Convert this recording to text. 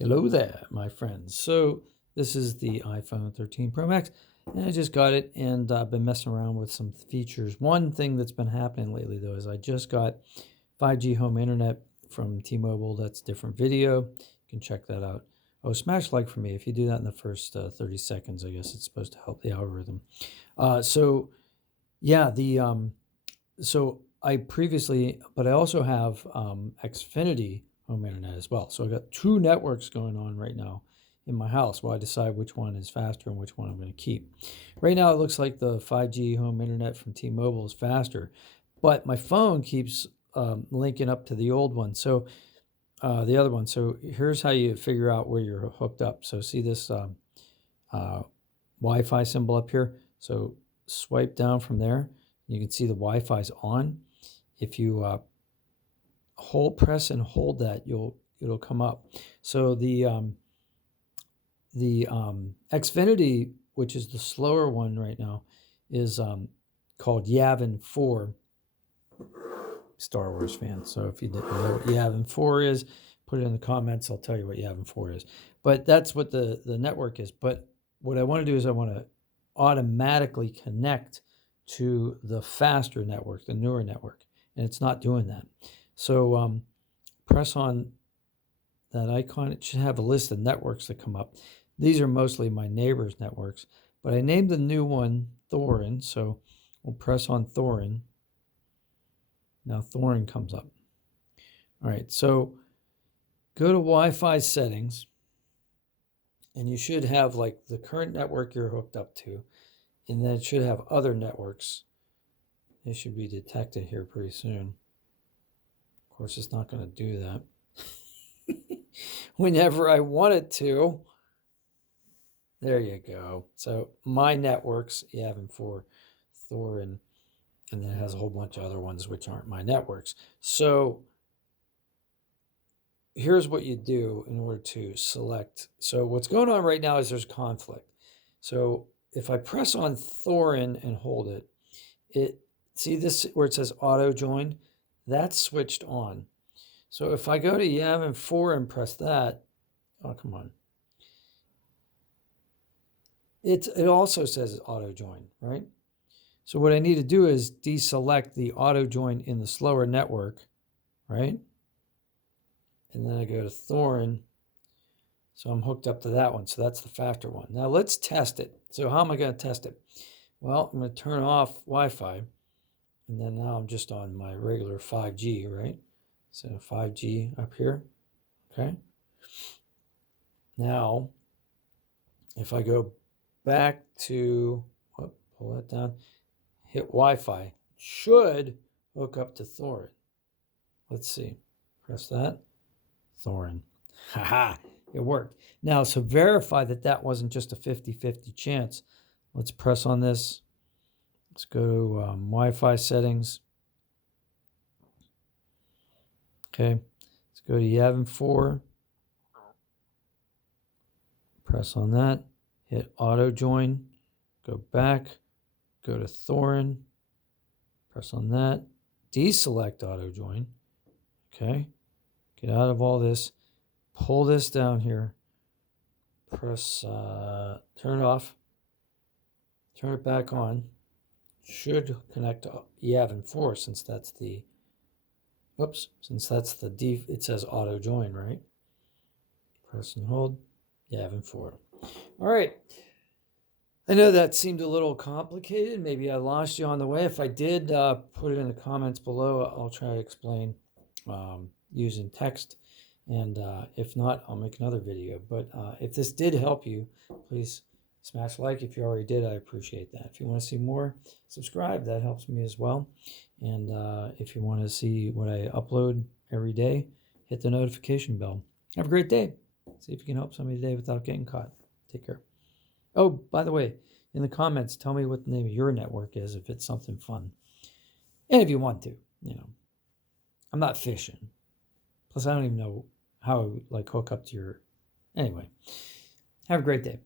Hello there, my friends. So this is the iPhone 13 Pro Max, and I just got it, and I've been messing around with some features. One thing that's been happening lately, though, is I just got 5G home internet from T-Mobile. That's different video. You can check that out. Oh, smash like for me. If you do that in the first 30 seconds, I guess it's supposed to help the algorithm. Yeah, so I previously, but I also have Xfinity home internet as well. So I got two networks going on right now in my house while I decide which one is faster and which one I'm going to keep. Right now, it looks like the 5G home internet from T-Mobile is faster, but my phone keeps linking up to the old one. So the other one. So here's how you figure out where you're hooked up. So see this Wi-Fi symbol up here. So swipe down from there. You can see the Wi-Fi's on. If you press and hold that, it'll come up. So the Xfinity, which is the slower one right now, is called Yavin 4. Star Wars fan. So if you didn't know what Yavin 4 is, put it in the comments. I'll tell you what Yavin 4 is. But that's what the network is. But what I want to do is I want to automatically connect to the faster network, the newer network, and it's not doing that. So press on that icon. It should have a list of networks that come up. These are mostly my neighbor's networks, but I named the new one Thorin, so we'll press on Thorin. Now Thorin comes up. All right, so go to Wi-Fi settings, and you should have like the current network you're hooked up to, and then it should have other networks. It should be detected here pretty soon. Of course, it's not going to do that. Whenever I want it to. There you go. So my networks, Yavin 4, Thorin, and then it has a whole bunch of other ones which aren't my networks. So here's what you do in order to select. So what's going on right now is there's conflict. So if I press on Thorin and hold it, see this where it says auto join? That's switched on. So if I go to Yavin 4 and press that, oh, come on. It also says auto join, right? So what I need to do is deselect the auto join in the slower network, right? And then I go to Thorin. So I'm hooked up to that one. So that's the faster one. Now let's test it. So how am I going to test it? Well, I'm going to turn off Wi-Fi. And then now I'm just on my regular 5G, right? So 5G up here. Okay. Now, if I go back to, pull that down, hit Wi-Fi, should hook up to Thorin. Let's see. Press that. Thorin. Haha, it worked. Now, so verify that that wasn't just a 50-50 chance. Let's press on this. Let's go to Wi-Fi settings. Okay, let's go to Yavin 4. Press on that. Hit auto join. Go back. Go to Thorin. Press on that. Deselect auto join. Okay. Get out of all this. Pull this down here. Press turn it off. Turn it back on. Should connect to Yavin 4 since that's the it says auto join, right? Press and hold. Yavin 4. All right. I know that seemed a little complicated. Maybe I lost you on the way. If I did, put it in the comments below. I'll try to explain using text. And if not, I'll make another video. But if this did help you, please smash like. If you already did, I appreciate that. If you want to see more, subscribe. That helps me as well. And if you want to see what I upload every day, hit the notification bell. Have a great day. See if you can help somebody today without getting caught. Take care. Oh, by the way, in the comments, tell me what the name of your network is if it's something fun. And if you want to, I'm not fishing. Plus, I don't even know how I would hook up to your... Anyway, have a great day.